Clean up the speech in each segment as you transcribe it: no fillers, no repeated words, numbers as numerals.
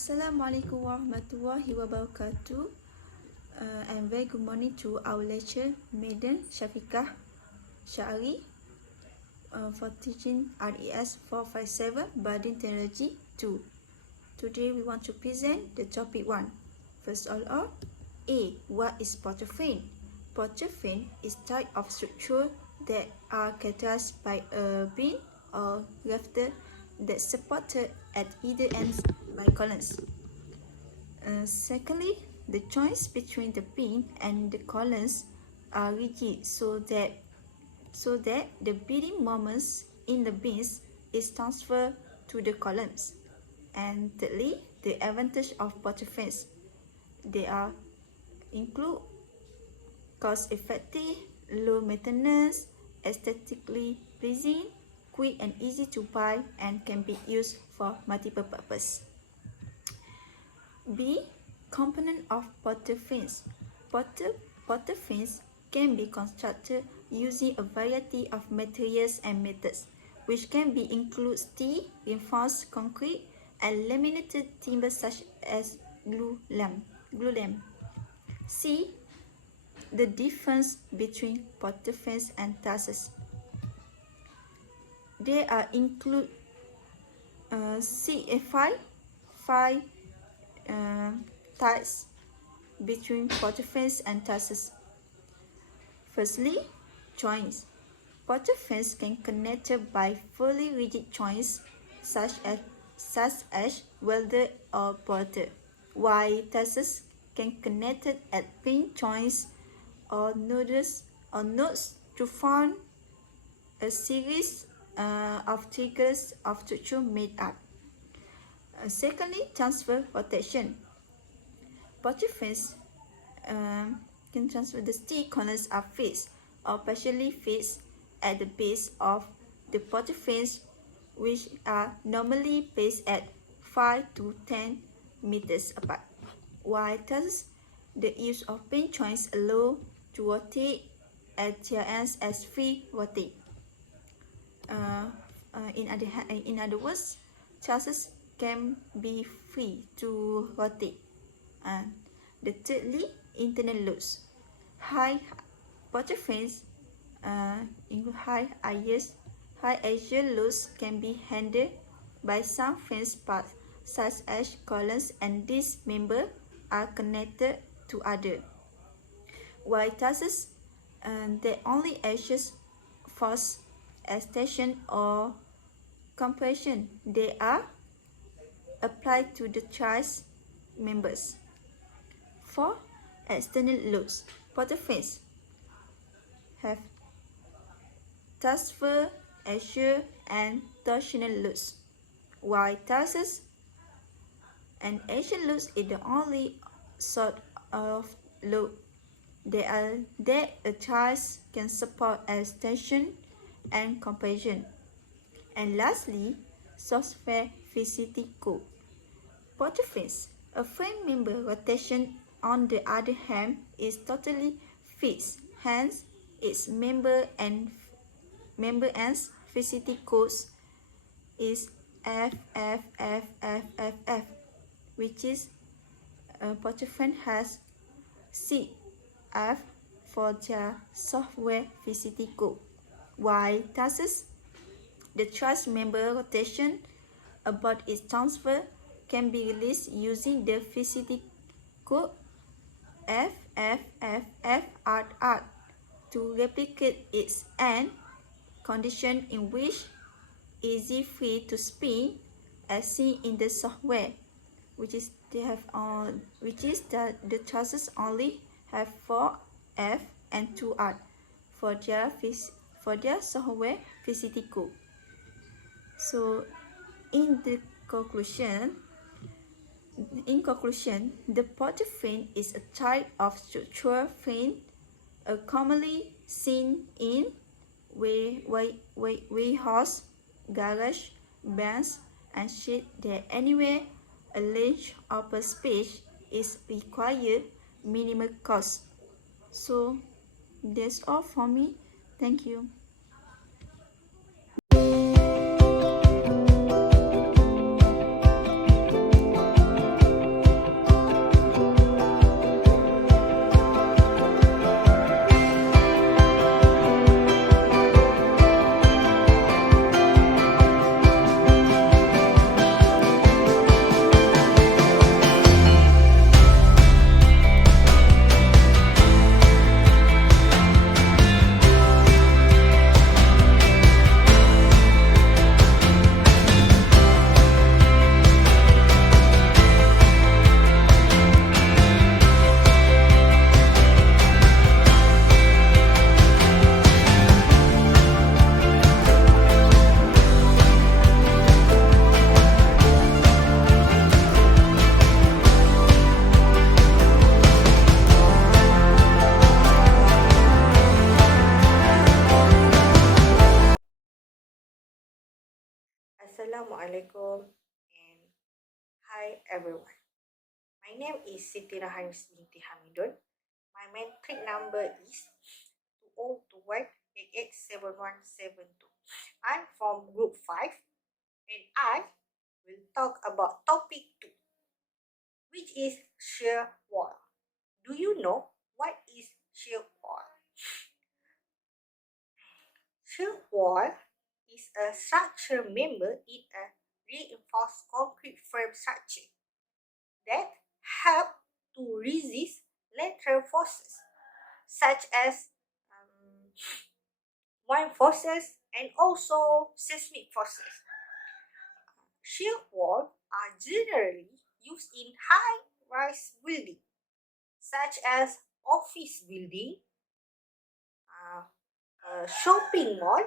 Assalamualaikum warahmatullahi wabarakatuh. And very good morning to our lecturer, Madam Syafiqah Syari, for teaching RES457 Budding Technology 2. Today we want to present the topic 1. First of all, A. What is portoframe? Portoframe is type of structure that are characterized by a beam or rafter that's supported at either ends by columns. Secondly, the joints between the beam and the columns are rigid so that the bearing moments in the beams is transferred to the columns. And thirdly, the advantage of portoframes. They are include cost-effective, low maintenance, aesthetically pleasing, quick and easy to buy, and can be used for multiple purposes. B. Component of portoframes. Portoframes can be constructed using a variety of materials and methods, which can be include steel, reinforced concrete, and laminated timber such as glue lamp. C. The difference between portoframes and trusses. They are include five types between portoframes and trusses. Firstly, joints. Portoframes can connected by fully rigid joints such as welder or bolted, while trusses can connected at pin joints or nodes to form a series of triggers of structure made up. Secondly, transfer rotation. Portoframes can transfer. The steel columns are fixed or partially fixed at the base of the portoframes, which are normally placed at 5 to 10 meters apart. While trusses, the use of pin joints allow to rotate at their ends as free rotate. In other words, trusses can be free to rotate. The thirdly, internal loads. High portoframes include high axial loads can be handled by some frame parts such as columns, and these members are connected to other. While trusses they only exert force, extension or compression. They are applied to the truss members. 4. External loads. Portoframes have transfer, axial, and torsional loads, while trusses and axial loads is the only sort of load that a truss can support as tension and compression. And lastly, software facility code. Portoframes. A frame member rotation, on the other hand, is totally fixed. Hence, its member ends facility codes is FFFFFF, which is portoframe has CF for their software facility code. While trusses, the truss member rotation about its transfer can be released using the facility code FFFFR to replicate its end condition, in which easy free to spin as seen in the software, which is the trusses only have 4 F and 2 R for their software facility code. So in conclusion, the portoframe is a type of structural frame commonly seen in warehouse, garage, banks, and shed that anywhere a large open space is required, minimal cost. So that's all for me. Thank you. Assalamualaikum and hi everyone. My name is Siti Rahanis binti Hamidun. My matric number is 2021887172. I'm from group 5 and I will talk about topic 2, which is shear wall. Do you know what is shear wall? Shear wall is a structure member in a reinforced concrete frame structure that help to resist lateral forces such as wind forces and also seismic forces. Shear walls are generally used in high-rise buildings such as office building, uh, shopping mall,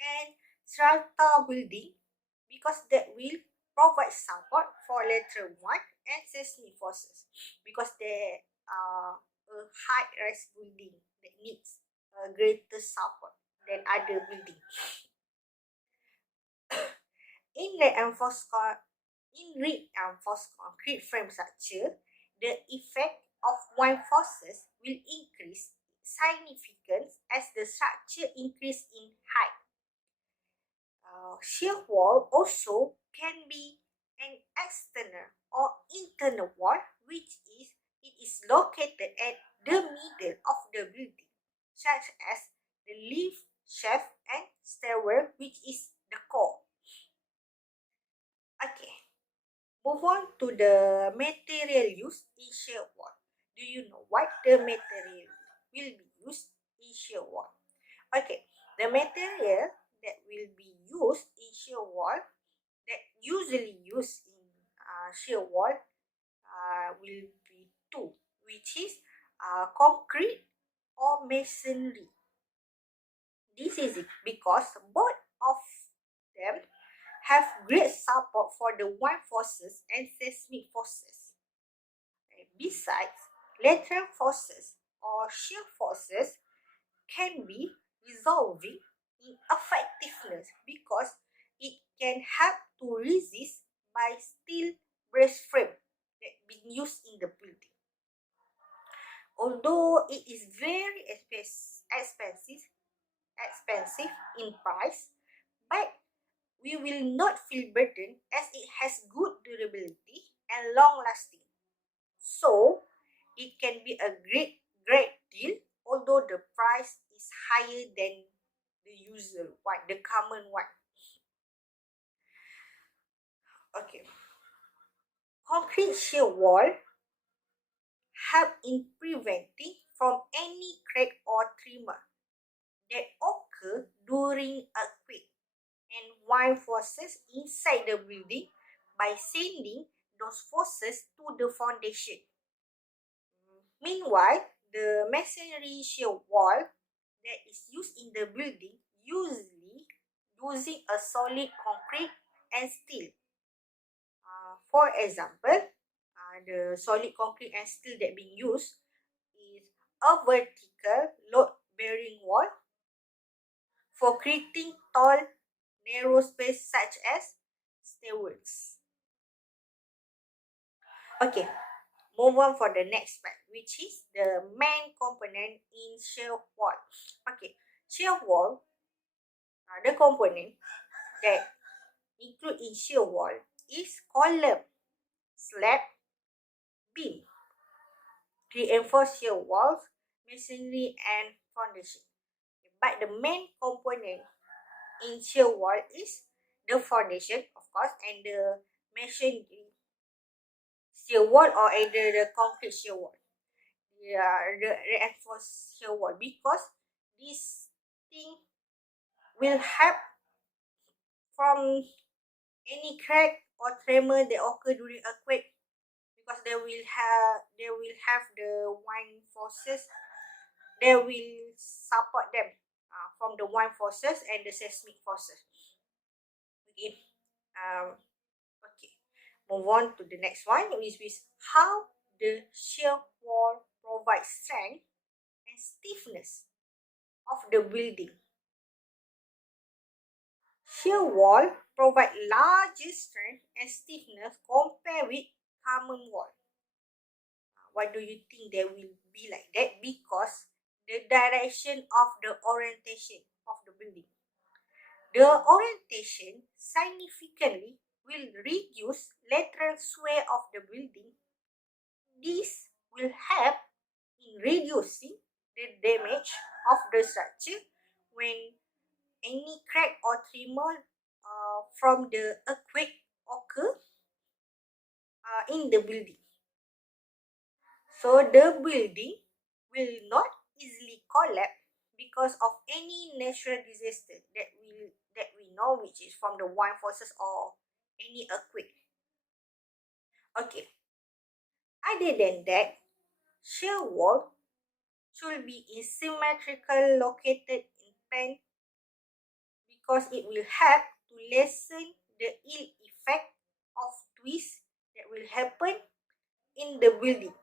and strata building because that will provide support for lateral wind and seismic forces because they are a high rise building that needs a greater support than other buildings. In reinforced concrete frame structure, the effect of wind forces will increase significance as the structure increase in height. Shear wall also can be an external or internal wall, which is it is located at the middle of the building, such as the lift shaft and stairwell, which is the core. Okay, move on to the material used in shear wall. Do you know what the material will be used in shear wall? Okay, the material that will be used in shear wall that usually used in shear wall will be two, which is concrete or masonry. This is it because both of them have great support for the wind forces and seismic forces. Besides, lateral forces or shear forces can be resolving in effectiveness because it can help to resist by steel brace frame that been used in the building. Although it is very expensive in price, but we will not feel burdened as it has good durability and long lasting. So it can be a great deal, although the price is higher than the usual one, the common one. Okay. Concrete shear wall help in preventing from any crack or tremor that occur during earthquake and wind forces inside the building by sending those forces to the foundation. Meanwhile, the masonry shear wall that is used in the building usually using a solid concrete and steel. For example, the solid concrete and steel that being used is a vertical load-bearing wall for creating tall, narrow space such as stairwells. Okay, move on for the next part, which is the main component in shear wall. Okay, shear wall are the component that include in shear wall is column, slab, beam, reinforced shear walls, masonry, and foundation. But the main component in shear wall is the foundation, of course, and the masonry shear wall or either the concrete shear wall. Yeah, the reinforced shear wall because this thing will help from any crack or tremor that occur during earthquake because they will have the wind forces they will support them from the wind forces and the seismic forces. Okay. Okay. Move on to the next one, which is how the shear wall provides strength and stiffness of the building. Shear wall provide larger strength and stiffness compared with common wall. Why do you think they will be like that? Because the direction of the orientation of the building. The orientation significantly will reduce lateral sway of the building. This will help in reducing the damage of the structure when any crack or tremor from the earthquake occur in the building. So the building will not easily collapse because of any natural disaster that we know, which is from the wind forces or any earthquake. Okay. Other than that, shear wall should be in symmetrical located in plan because it will help to lessen the ill effect of twist that will happen in the building.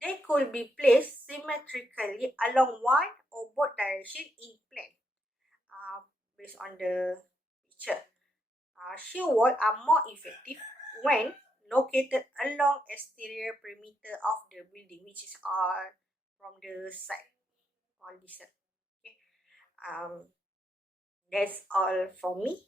They could be placed symmetrically along one or both directions in plan. Based on the picture, shear wall are more effective when located along exterior perimeter of the building, which is from the side on this side. Okay. That's all from me.